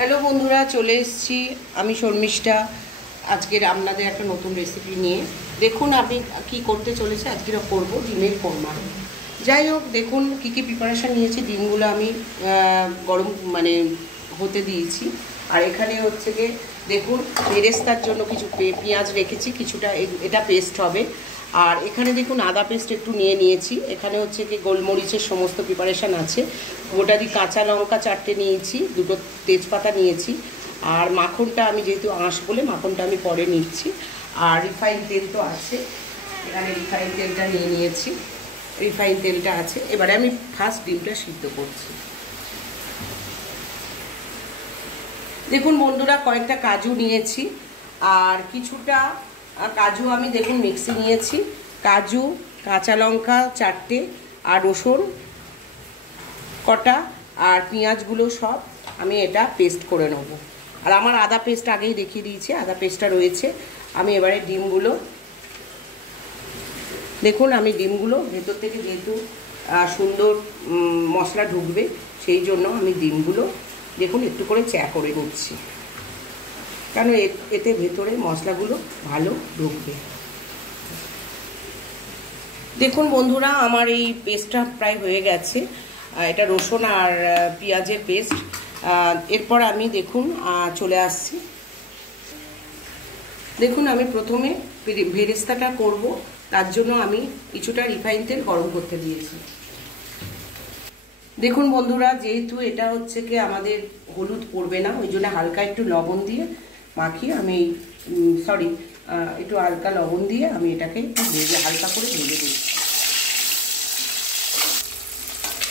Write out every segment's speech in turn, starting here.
Hello বন্ধুরা, চলে এসেছি আমি শর্মিষ্ঠা আজকের আপনাদের একটা নতুন রেসিপি নিয়ে। দেখুন আমি কি করতে চলেছি, আজকে করব ডিমের কোরমা। যাই হোক, দেখুন কী কী প্রিপারেশান নিয়েছি। ডিমগুলো আমি গরম হতে দিয়েছি। আর এখানে হচ্ছে গিয়ে দেখুন বেরেস্তার জন্য কিছু পেঁয়াজ রেখেছি, কিছুটা এটা পেস্ট হবে। আর এখানে দেখুন আদা পেস্ট একটু নিয়েছি। এখানে হচ্ছে কি গোলমরিচের সমস্ত প্রিপারেশান আছে। গোটা দিয়ে কাঁচা লঙ্কা 4টে নিয়েছি, 2টো তেজপাতা নিয়েছি। আর মাখনটা আমি যেহেতু আঁশ বলে মাখনটা আমি পরে নিচ্ছি। আর রিফাইন তেল তো আছে, এখানে রিফাইন তেলটা নিয়েছি। রিফাইন তেলটা আছে। এবারে আমি ফার্স্ট ডিমটা সিদ্ধ করছি। দেখুন বন্ধুরা, কয়েকটা কাজু নিয়েছি আর কিছুটা কাজু আমি দেখুন মিক্সি নিয়েছি। কাজু, কাঁচা লঙ্কা 4টে আর রসুন কটা আর পেঁয়াজগুলো সব আমি এটা পেস্ট করে নেব। আর আমার আদা পেস্ট আগেই দেখিয়ে দিয়েছি, আদা পেস্টটা রয়েছে। আমি এবারে ডিমগুলো দেখুন, আমি ডিমগুলো ভেতর থেকে যেহেতু সুন্দর মশলা ঢুকবে সেই জন্য আমি ডিমগুলো দেখুন একটু করে করে নিচ্ছি, কারণ এতে ভেতরে মশলাগুলো ভালো ঢুকবে। দেখুন বন্ধুরা, আমার এই পেস্টটা প্রায় হয়ে গেছে। এটা রসুন আর পেঁয়াজের পেস্ট। এরপর আমি দেখুন চলে আসছি। দেখুন আমি প্রথমে বেরেস্তাটা করব, তার জন্য আমি কিছুটা রিফাইন তেল গরম করতে দিয়েছি। দেখুন বন্ধুরা, যেহেতু এটা হচ্ছে কি আমাদের হলুদ পড়বে না, ওই জন্য হালকা একটু লবণ দিয়ে মাখিয়ে আমি একটু হালকা লবণ দিয়ে আমি এটাকে একটু হালকা করে ভেজে দিচ্ছি।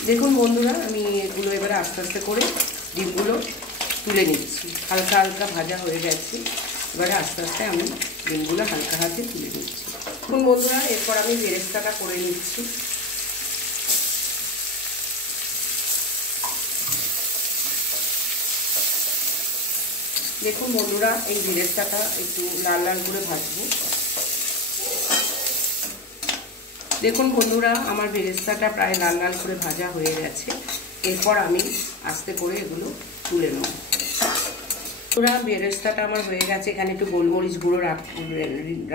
দেখুন বন্ধুরা, আমি এগুলো এবারে আস্তে আস্তে করে ডিমগুলো তুলে নিচ্ছি। হালকা হালকা ভাজা হয়ে গেছে, এবারে আস্তে আস্তে আমি ডিমগুলো হালকা হাতে তুলে নিচ্ছি। দেখুন বন্ধুরা, এরপর আমি বেরেস্তাটা করে নিচ্ছি। দেখুন বন্ধুরা, এই বেরেস্তাটা একটু লাল লাল করে ভাজবো। দেখুন বন্ধুরা, আমার বেরেস্তাটা প্রায় লাল লাল করে ভাজা হয়ে গেছে। এরপর আমি আস্তে করে এগুলো তুলে নেব। পুরো বেরেস্তাটা আমার হয়ে গেছে। এখানে একটু গোলমরিচ গুঁড়ো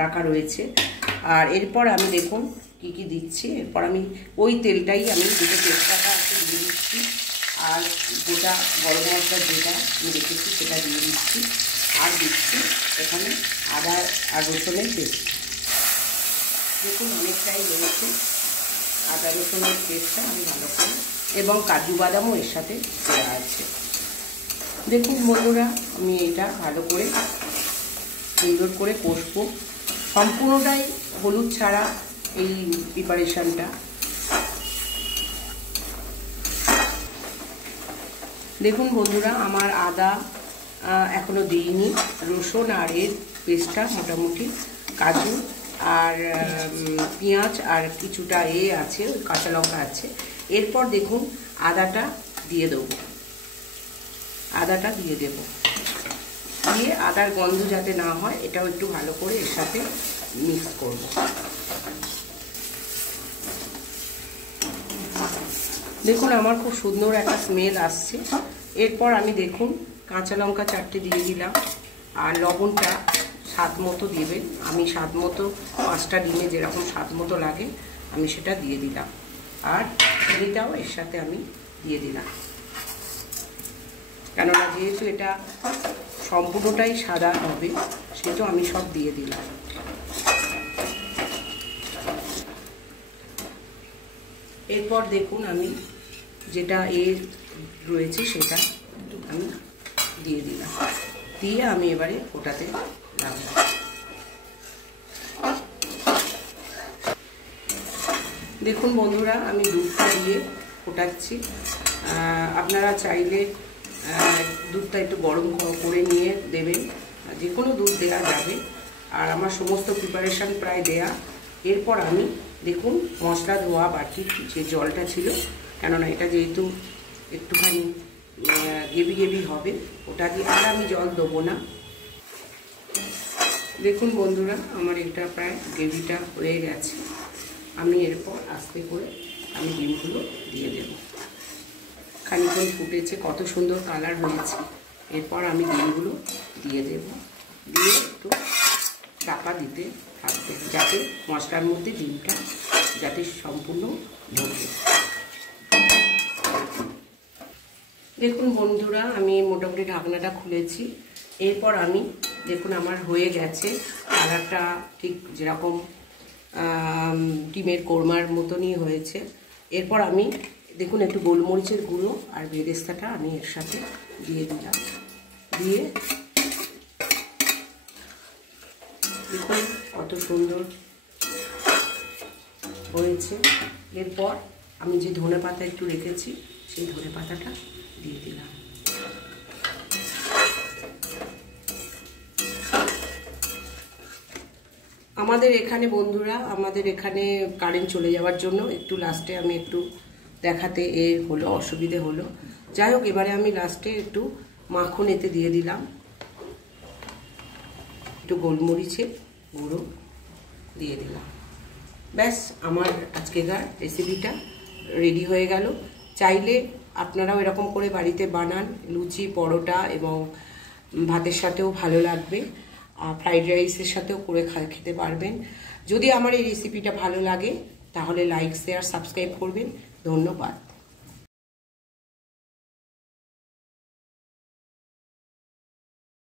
রাখা রয়েছে। আর এরপর আমি দেখুন কি কি দিচ্ছি। এরপর আমি ওই তেলটাই আমি দুটো তেজপাতা দিয়ে দিচ্ছি, আর গোটা গরম মশলা যেটা আমি রেখেছি সেটা দিয়ে দিচ্ছি। আর দিচ্ছি এখানে আদা আর রসুনের পেস্ট। দেখুন অনেকটাই রয়েছে আদা রসুনের পেস্টটা আমি ভালো করে, এবং কাজু বাদামও এর সাথে দেওয়া আছে। দেখুন বন্ধুরা, আমি এটা ভালো করে সুন্দর করে কষবো। সম্পূর্ণটাই হলুদ ছাড়া এই প্রিপারেশনটা। দেখুন বন্ধুরা, আমার আদা এখনও দিইনি, রসুন আর এর পেস্টটা মোটামুটি, কাজু আর পেঁয়াজ আর কিছুটা আছে, কাঁচা লঙ্কা আছে। এরপর দেখুন আদাটা দিয়ে দেবো, আদাটা দিয়ে দেব। দিয়ে আদার গন্ধ যাতে না হয় এটাও একটু ভালো করে এর সাথে মিক্স করব। দেখুন আমার খুব সুন্দর একটা স্মেল আসছে। এরপর আমি দেখুন কাঁচা লঙ্কা 4টে দিয়ে দিলাম, আর লবণটা স্বাদ মতো দেবেন। আমি স্বাদ মতো 5টা ডিমে যেরকম স্বাদ মতো লাগে আমি সেটা দিয়ে দিলাম। আর চিনিটাও এর সাথে আমি দিয়ে দিলাম, কেননা যেহেতু এটা সম্পূর্ণটাই সাদা হবে সেহেতু আমি সব দিয়ে দিলাম। এরপর দেখুন আমি যেটা রয়েছে সেটা আমি দিয়ে দিলাম, দিয়ে আমি এবারে ওটাতে রাখবো। দেখুন বন্ধুরা, আমি দুধটা দিয়ে ফোটাচ্ছি। আপনারা চাইলে দুধটা একটু গরম করে নিয়ে দেবেন, যে কোনো দুধ দেওয়া যাবে। আর আমার সমস্ত প্রিপারেশান প্রায় দেয়া। এরপর আমি দেখুন মশলা ধোয়া বাটির যে জলটা ছিল, কেননা এটা যেহেতু একটুখানি গেবি গেবি হবে, ওটা দিয়ে আর আমি জল দেবো না। দেখুন বন্ধুরা, আমার এটা প্রায় গ্রেভিটা হয়ে গেছে। আমি এরপর আস্তে করে আমি ডিমগুলো দিয়ে দেব। খানিকক্ষণ ফুটেছে, কত সুন্দর কালার হয়েছে। এরপর আমি ডিমগুলো দিয়ে দেব, দিয়ে একটু চাপা দিতে থাকবে যাতে মশলার মধ্যে ডিমটা যাতে সম্পূর্ণ ঢোকে। দেখুন বন্ধুরা, আমি মোটামুটি ঢাকনাটা খুলেছি। এরপর আমি দেখুন আমার হয়ে গেছে, কালারটা ঠিক যেরকম ডিমের কোরমার মতনই হয়েছে। এরপর আমি দেখুন একটু গোলমরিচের গুঁড়ো আর বেরেস্তাটা আমি এর সাথে দিয়ে দিলাম, দিয়ে দেখুন কত সুন্দর হয়েছে। এরপর আমি যে ধনেপাতা একটু রেখেছি সেই ধনেপাতাটা দিয়ে দিলাম। আমাদের এখানে বন্ধুরা, আমাদের এখানে কারেন্ট চলে যাওয়ার জন্য একটু লাস্টে আমি একটু দেখাতে হলো, অসুবিধে হলো। যাই হোক, এবারে আমি লাস্টে একটু মাখন এতে দিয়ে দিলাম, একটু গোলমরিচের গুঁড়ো দিয়ে দিলাম। ব্যাস, আমার আজকেকার রেসিপিটা রেডি হয়ে গেল। চাইলে আপনারাও এরকম করে বাড়িতে বানান, লুচি, পরোটা এবং ভাতের সাথেও ভালো লাগবে, ফ্রাইড রাইসের সাথেও করে খেতে পারবেন। যদি আমার এই রেসিপিটা ভালো লাগে তাহলে লাইক, শেয়ার, সাবস্ক্রাইব করবেন। ধন্যবাদ।